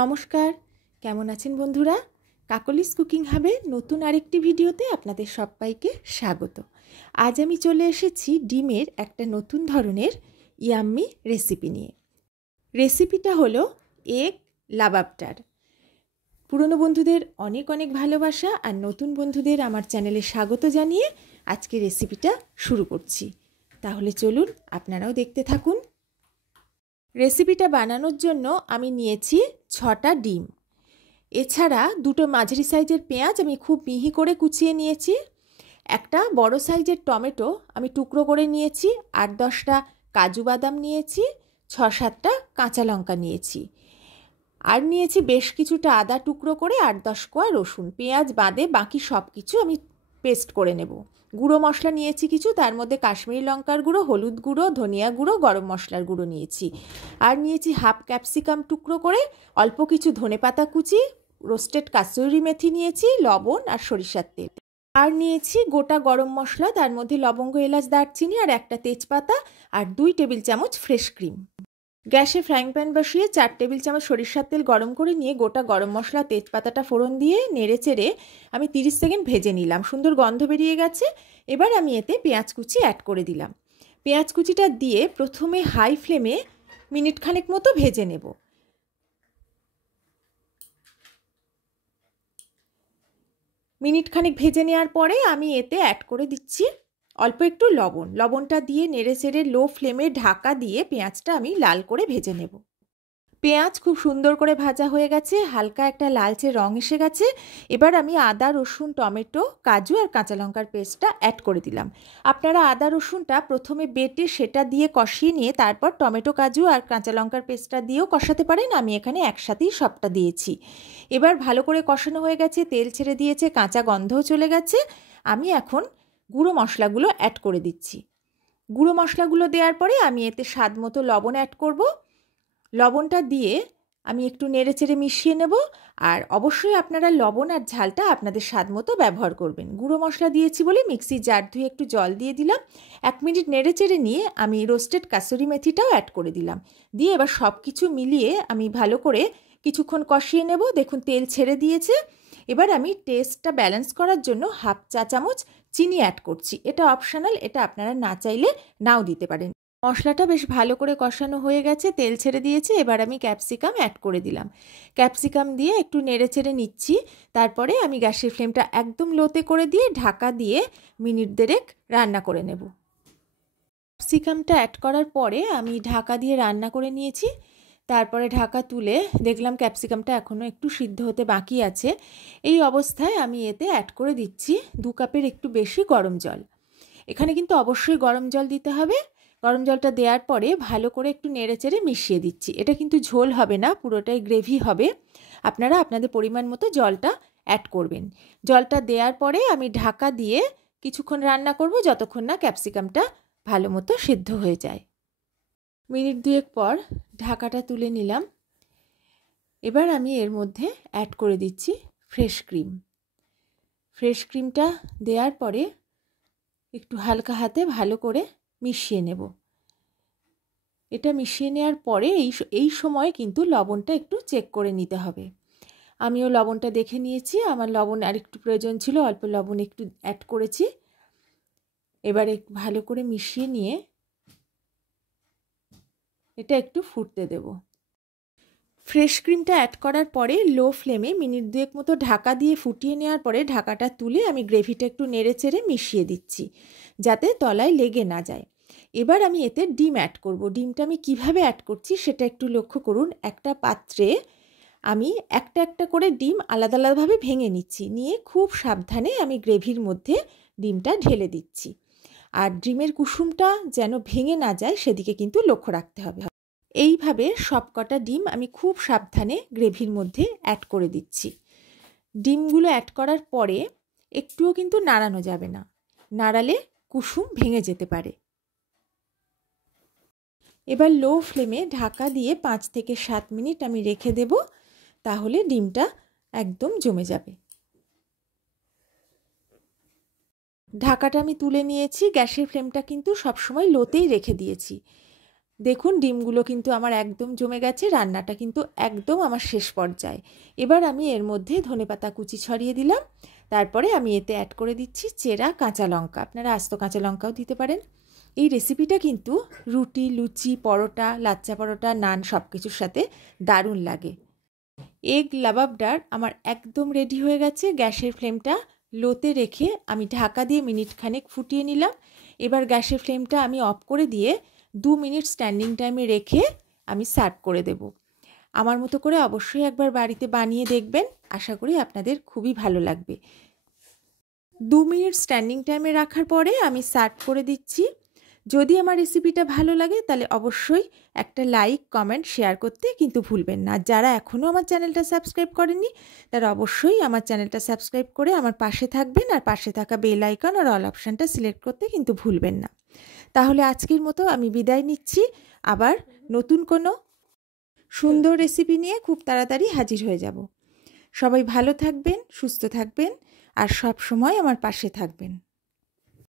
নমস্কার, কেমন আছেন বন্ধুরা? কাকলিস কুকিং হাবের নতুন আরেকটি ভিডিওতে আপনাদের সবাইকে স্বাগত। আজ আমি চলে এসেছি ডিমের একটা নতুন ধরনের ইয়াম্মি রেসিপি নিয়ে। রেসিপিটা হলো এগ লাবাবটার। পুরনো বন্ধুদের অনেক অনেক ভালোবাসা আর নতুন বন্ধুদের আমার চ্যানেলে স্বাগত জানিয়ে আজকে রেসিপিটা শুরু করছি। তাহলে চলুন আপনারাও দেখতে থাকুন। রেসিপিটা বানানোর জন্য আমি নিয়েছি 6টা ডিম, এছাড়া 2টো মাঝারি সাইজের পেঁয়াজ আমি খুব মিহি করে কুচিয়ে নিয়েছি, একটা বড় সাইজের টমেটো আমি টুকরো করে নিয়েছি, 8-10টা কাজু বাদাম নিয়েছি, 6-7টা কাঁচা লঙ্কা নিয়েছি, আর নিয়েছি বেশ কিছুটা আদা টুকরো করে, 8-10 কোয়া রসুন। পেঁয়াজ বাদে বাকি সব কিছু আমি পেস্ট করে নেব। গুঁড়ো মশলা নিয়েছি কিছু, তার মধ্যে কাশ্মীরি লঙ্কার গুঁড়ো, হলুদ গুঁড়ো, ধনিয়া গুঁড়ো, গরম মশলার গুঁড়ো নিয়েছি, আর নিয়েছি হাফ ক্যাপসিকাম টুকরো করে, অল্প কিছু ধনেপাতা কুচি, রোস্টেড কাসুরি মেথি নিয়েছি, লবণ আর সরিষার তেল, আর নিয়েছি গোটা গরম মশলা, তার মধ্যে লবঙ্গ, এলাচ, দারচিনি আর একটা তেজপাতা, আর 2 টেবিল চামচ ফ্রেশ ক্রিম। গ্যাসে ফ্রাইং প্যান বসিয়ে 4 টেবিল চামচ সরিষার তেল গরম করে নিয়ে গোটা গরম মশলা তেজপাতাটা ফোড়ন দিয়ে নেড়ে চেড়ে আমি 30 সেকেন্ড ভেজে নিলাম। সুন্দর গন্ধ বেরিয়ে গেছে। এবার আমি এতে পেঁয়াজ কুচি অ্যাড করে দিলাম। পেঁয়াজ কুচিটা দিয়ে প্রথমে হাই ফ্লেমে মিনিট খানেক মতো ভেজে নেব। মিনিট খানেক ভেজে নেওয়ার পরে আমি এতে অ্যাড করে দিচ্ছি অল্প একটু লবণ। লবণটা দিয়ে নেড়ে চেড়ে লো ফ্লেমে ঢাকা দিয়ে পেঁয়াজটা আমি লাল করে ভেজে নেব। পেঁয়াজ খুব সুন্দর করে ভাজা হয়ে গেছে, হালকা একটা লালচে রং এসে গেছে। এবার আমি আদা, রসুন, টমেটো, কাজু আর কাঁচা লঙ্কার পেস্টটা অ্যাড করে দিলাম। আপনারা আদা রসুনটা প্রথমে বেটে সেটা দিয়ে কষিয়ে নিয়ে তারপর টমেটো, কাজু আর কাঁচা লঙ্কার পেস্টটা দিয়েও কষাতে পারেন। আমি এখানে একসাথেই সবটা দিয়েছি। এবার ভালো করে কষানো হয়ে গেছে, তেল ছেড়ে দিয়েছে, কাঁচা গন্ধও চলে গেছে। আমি এখন গুঁড়ো মশলাগুলো অ্যাড করে দিচ্ছি। গুঁড়ো মশলাগুলো দেওয়ার পরে আমি এতে স্বাদ মতো লবণ অ্যাড করব। লবণটা দিয়ে আমি একটু নেড়ে চেড়ে মিশিয়ে নেব। আর অবশ্যই আপনারা লবণ আর ঝালটা আপনাদের স্বাদ মতো ব্যবহার করবেন। গুঁড়ো মশলা দিয়েছি বলে মিক্সি জার ধুয়ে একটু জল দিয়ে দিলাম। 1 মিনিট নেড়ে চেড়ে নিয়ে আমি রোস্টেড কাসুরি মেথিটাও অ্যাড করে দিলাম। দিয়ে এবার সব কিছু মিলিয়ে আমি ভালো করে কিছুক্ষণ কষিয়ে নেব। দেখুন তেল ছেড়ে দিয়েছে। এবার আমি টেস্টটা ব্যালেন্স করার জন্য হাফ চা চামচ চিনি অ্যাড করছি। এটা অপশনাল, এটা আপনারা না চাইলে নাও দিতে পারেন। মশলাটা বেশ ভালো করে কষানো হয়ে গেছে, তেল ছেড়ে দিয়েছে। এবার আমি ক্যাপসিকাম অ্যাড করে দিলাম। ক্যাপসিকাম দিয়ে একটু নেড়ে চেড়ে নিচ্ছি। তারপরে আমি গ্যাসের ফ্লেমটা একদম লোতে করে দিয়ে ঢাকা দিয়ে মিনিট 1.5 রান্না করে নেব। ক্যাপসিকামটা অ্যাড করার পরে আমি ঢাকা দিয়ে রান্না করে নিয়েছি। তারপরে ঢাকা তুলে দেখলাম ক্যাপসিকামটা এখনও একটু সিদ্ধ হতে বাকি আছে। এই অবস্থায় আমি এতে অ্যাড করে দিচ্ছি 2 কাপের একটু বেশি গরম জল। এখানে কিন্তু অবশ্যই গরম জল দিতে হবে। গরম জলটা দেওয়ার পরে ভালো করে একটু নেড়ে চেড়ে মিশিয়ে দিচ্ছি। এটা কিন্তু ঝোল হবে না, পুরোটাই গ্রেভি হবে। আপনারা আপনাদের পরিমাণ মতো জলটা অ্যাড করবেন। জলটা দেওয়ার পরে আমি ঢাকা দিয়ে কিছুক্ষণ রান্না করব, যতক্ষণ না ক্যাপসিকামটা ভালো মতো সিদ্ধ হয়ে যায়। মিনিট 2 পর ঢাকাটা তুলে নিলাম। এবার আমি এর মধ্যে অ্যাড করে দিচ্ছি ফ্রেশ ক্রিম। ফ্রেশ ক্রিমটা দেওয়ার পরে একটু হালকা হাতে ভালো করে মিশিয়ে নেব। এটা মিশিয়ে নেওয়ার পরে এই সময় কিন্তু লবণটা একটু চেক করে নিতে হবে। আমিও লবণটা দেখে নিয়েছি, আমার লবণ আর একটু প্রয়োজন ছিল, অল্প লবণ একটু অ্যাড করেছি। এবারে ভালো করে মিশিয়ে নিয়ে এটা একটু ফুটতে দেব। ফ্রেশ ক্রিমটা অ্যাড করার পরে লো ফ্লেমে মিনিট 2 মতো ঢাকা দিয়ে ফুটিয়ে নেওয়ার পরে ঢাকাটা তুলে আমি গ্রেভিটা একটু নেড়ে চেড়ে মিশিয়ে দিচ্ছি, যাতে তলায় লেগে না যায়। এবার আমি এতে ডিম অ্যাড করব। ডিমটা আমি কিভাবে অ্যাড করছি সেটা একটু লক্ষ্য করুন। একটা পাত্রে আমি একটা একটা করে ডিম আলাদা আলাদাভাবে ভেঙে নিচ্ছি, নিয়ে খুব সাবধানে আমি গ্রেভির মধ্যে ডিমটা ঢেলে দিচ্ছি। আর ডিমের কুসুমটা যেন ভেঙে না যায় সেদিকে কিন্তু লক্ষ্য রাখতে হবে। এইভাবে সবকটা ডিম আমি খুব সাবধানে গ্রেভির মধ্যে অ্যাড করে দিচ্ছি। ডিমগুলো অ্যাড করার পরে একটুও কিন্তু নাড়ানো যাবে না, নাড়ালে কুসুম ভেঙে যেতে পারে। এবার লো ফ্লেমে ঢাকা দিয়ে 5 থেকে 7 মিনিট আমি রেখে দেব, তাহলে ডিমটা একদম জমে যাবে। ঢাকাটা আমি তুলে নিয়েছি। গ্যাসের ফ্লেমটা কিন্তু সবসময় লোতেই রেখে দিয়েছি। দেখুন ডিমগুলো কিন্তু আমার একদম জমে গেছে, রান্নাটা কিন্তু একদম আমার শেষ পর্যায়ে। এবার আমি এর মধ্যে ধনেপাতা কুচি ছড়িয়ে দিলাম। তারপরে আমি এতে অ্যাড করে দিচ্ছি চেরা কাঁচা লঙ্কা, আপনারা আস্ত কাঁচা লঙ্কাও দিতে পারেন। এই রেসিপিটা কিন্তু রুটি, লুচি, পরোটা, লাচ্চা পরোটা, নান সব কিছুর সাথে দারুণ লাগে। এগ লাবাবডার আমার একদম রেডি হয়ে গেছে। গ্যাসের ফ্লেমটা লোতে রেখে আমি ঢাকা দিয়ে মিনিট খানেক ফুটিয়ে নিলাম। এবার গ্যাসের ফ্লেমটা আমি অফ করে দিয়ে 2 মিনিট স্ট্যান্ডিং টাইমে রেখে আমি সার্ভ করে দেব। আমার মতো করে অবশ্যই একবার বাড়িতে বানিয়ে দেখবেন, আশা করি আপনাদের খুবই ভালো লাগবে। 2 মিনিট স্ট্যান্ডিং টাইমে রাখার পরে আমি সার্ভ করে দিচ্ছি। যদি আমার রেসিপিটা ভালো লাগে তাহলে অবশ্যই একটা লাইক, কমেন্ট, শেয়ার করতে কিন্তু ভুলবেন না। যারা এখনও আমার চ্যানেলটা সাবস্ক্রাইব করেননি তারা অবশ্যই আমার চ্যানেলটা সাবস্ক্রাইব করে আমার পাশে থাকবেন, আর পাশে থাকা বেল আইকন আর অল অপশানটা সিলেক্ট করতে কিন্তু ভুলবেন না। তাহলে আজকের মতো আমি বিদায় নিচ্ছি। আবার নতুন কোনো সুন্দর রেসিপি নিয়ে খুব তাড়াতাড়ি হাজির হয়ে যাব। সবাই ভালো থাকবেন, সুস্থ থাকবেন আর সব সময় আমার পাশে থাকবেন।